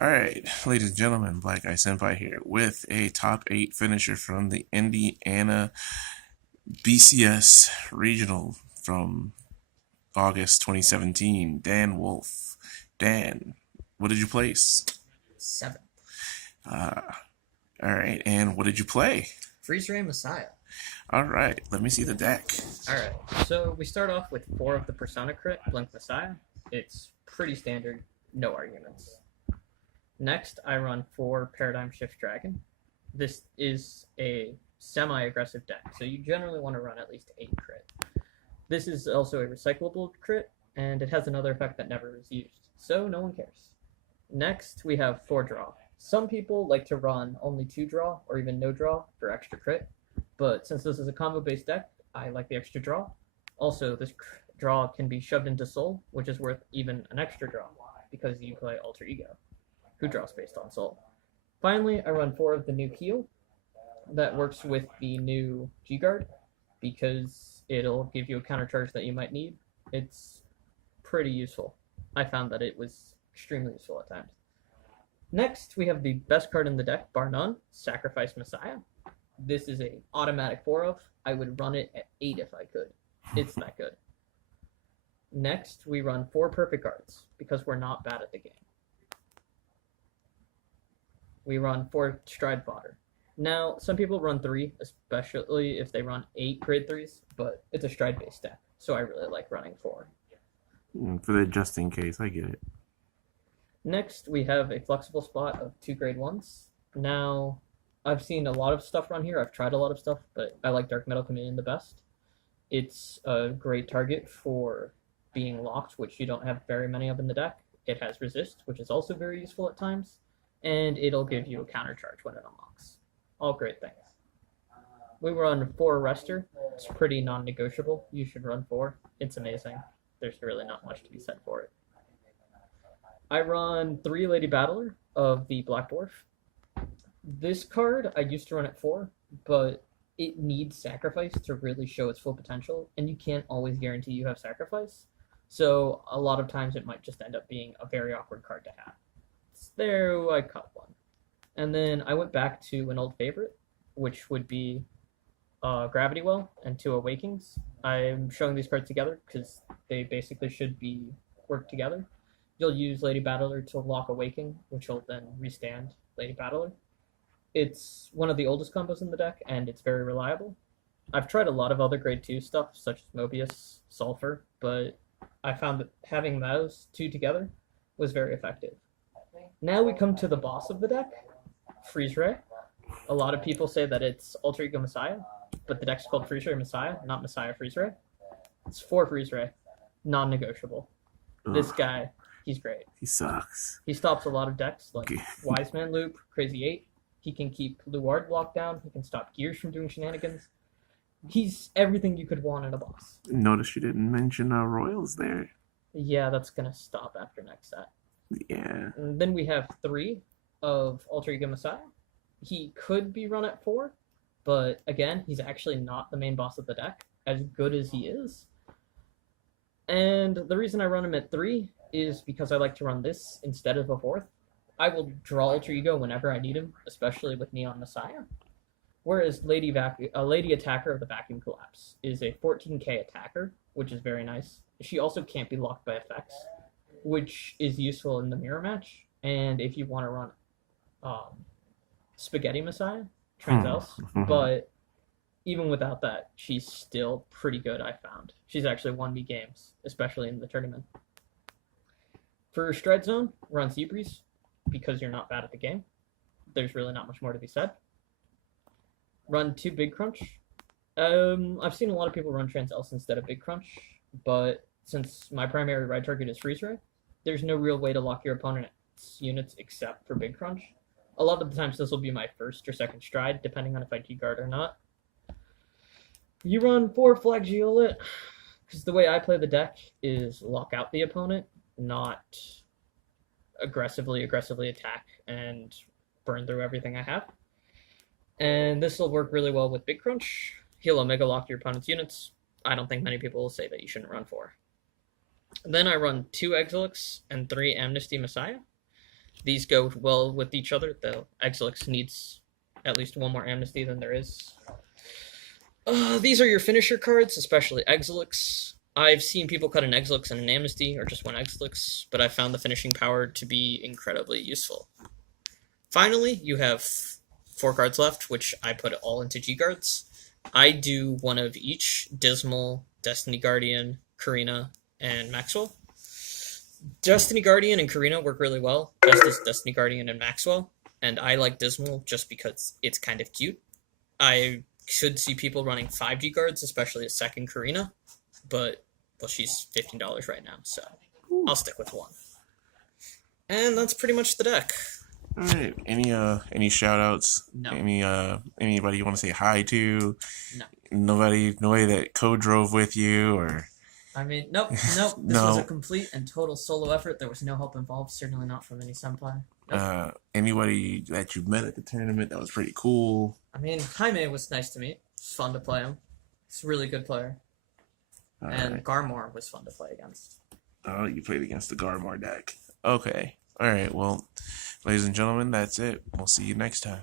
Alright, ladies and gentlemen, Black Eye Senpai here with a top 8 finisher from the Indiana BCS Regional from August 2017. Dan Wolf. Dan, what did you place? Seventh. Uh, Alright, and what did you play? Freezeray Messiah. Alright, let me see the deck. Alright, so we start off with 4 of the Persona crit, Blink Messiah. It's pretty standard, no arguments. Next, I run 4 Paradigm Shift Dragon. This is a semi-aggressive deck, so you generally want to run at least 8 crit. This is also a recyclable crit, and it has another effect that never is used, so no one cares. Next, we have 4 draw. Some people like to run only 2 draw, or even no draw, for extra crit, but since this is a combo-based deck, I like the extra draw. Also, this draw can be shoved into Soul, which is worth even an extra draw, because you play Alter Ego, who draws based on Soul. Finally, I run 4 of the new Keel. That works with the new G-Guard, because it'll give you a counter charge that you might need. It's pretty useful. I found that it was extremely useful at times. Next, we have the best card in the deck, bar none, Sacrifice Messiah. This is a automatic 4 of. I would run it at 8 if I could. It's that good. Next, we run 4 perfect cards, because we're not bad at the game. We run 4 stride fodder. Now, some people run 3, especially if they run 8 grade 3s, but it's a stride based deck, so I really like running 4. For the just in case, I get it. Next, we have a flexible spot of 2 grade 1s. Now, I've seen a lot of stuff run here. I've tried a lot of stuff, but I like Dark Metal Chameleon the best. It's a great target for being locked, which you don't have very many of in the deck. It has resist, which is also very useful at times, and it'll give you a counter charge when it unlocks. All great things. We run 4 Arrestor. It's pretty non-negotiable. You should run 4. It's amazing. There's really not much to be said for it. I run 3 Lady Battler of the Black Dwarf. This card I used to run at 4, but it needs Sacrifice to really show its full potential, and you can't always guarantee you have Sacrifice. So a lot of times it might just end up being a very awkward card to have. There, I cut one. And then I went back to an old favorite, which would be Gravity Well and 2 Awakings. I'm showing these cards together because they basically should be work together. You'll use Lady Battler to lock Awaking, which will then restand Lady Battler. It's one of the oldest combos in the deck, and it's very reliable. I've tried a lot of other grade 2 stuff, such as Mobius, Sulfur, but I found that having those 2 together was very effective. Now we come to the boss of the deck, Freezeray. A lot of people say that it's Alter Ego Messiah, but the deck's called Freezeray Messiah, not Messiah Freezeray. It's 4 Freezeray, non-negotiable. This guy, he's great. He sucks. He stops a lot of decks like Wise Man Loop, Crazy 8. He can keep Luard locked down. He can stop Gears from doing shenanigans. He's everything you could want in a boss. Notice you didn't mention Royals there. Yeah, that's gonna stop after next set. Yeah. And then we have 3 of Alter Ego Messiah. He could be run at 4, but again, he's actually not the main boss of the deck, as good as he is. And the reason I run him at 3 is because I like to run this instead of a 4th. I will draw Alter Ego whenever I need him, especially with Neon Messiah. Whereas Lady Attacker of the Vacuum Collapse is a 14k attacker, which is very nice. She also can't be locked by effects, which is useful in the mirror match. And if you want to run Spaghetti Messiah, Transels, but even without that, she's still pretty good, I found. She's actually won me games, especially in the tournament. For Stride Zone, run Seabreeze, because you're not bad at the game. There's really not much more to be said. Run 2 Big Crunch. I've seen a lot of people run Transels instead of Big Crunch, but since my primary ride target is Freezeray, there's no real way to lock your opponent's units except for Big Crunch. A lot of the times this will be my first or second stride, depending on if I G-Guard or not. You run 4 Flagiolet, because the way I play the deck is lock out the opponent, not aggressively attack and burn through everything I have. And this will work really well with Big Crunch. He'll Omega lock your opponent's units. I don't think many people will say that you shouldn't run 4. Then I run 2 Exilix and 3 Amnesty Messiah. These go well with each other, though Exilix needs at least one more Amnesty than there is. These are your finisher cards, especially Exilix. I've seen people cut an Exilix and an Amnesty, or just one Exilix, but I found the finishing power to be incredibly useful. Finally, you have 4 cards left, which I put all into G cards. I do one of each: Dismal, Destiny Guardian, Karina, and Maxwell. Destiny Guardian and Karina work really well, as does Destiny Guardian and Maxwell, and I like Dismal just because it's kind of cute. I should see people running 5G cards, especially a second Karina, but well, she's $15 right now, so I'll stick with 1. And that's pretty much the deck. All right. Any shout outs? No. Anybody you want to say hi to? No. Nobody that co-drove with you, or I mean, nope. This was a complete and total solo effort. There was no help involved, certainly not from any senpai. Nope. Anybody that you met at the tournament that was pretty cool? I mean, Jaime was nice to meet. It's fun to play him. He's a really good player. And Garmor was fun to play against. Oh, you played against the Garmor deck. Okay. All right. Well, ladies and gentlemen, that's it. We'll see you next time.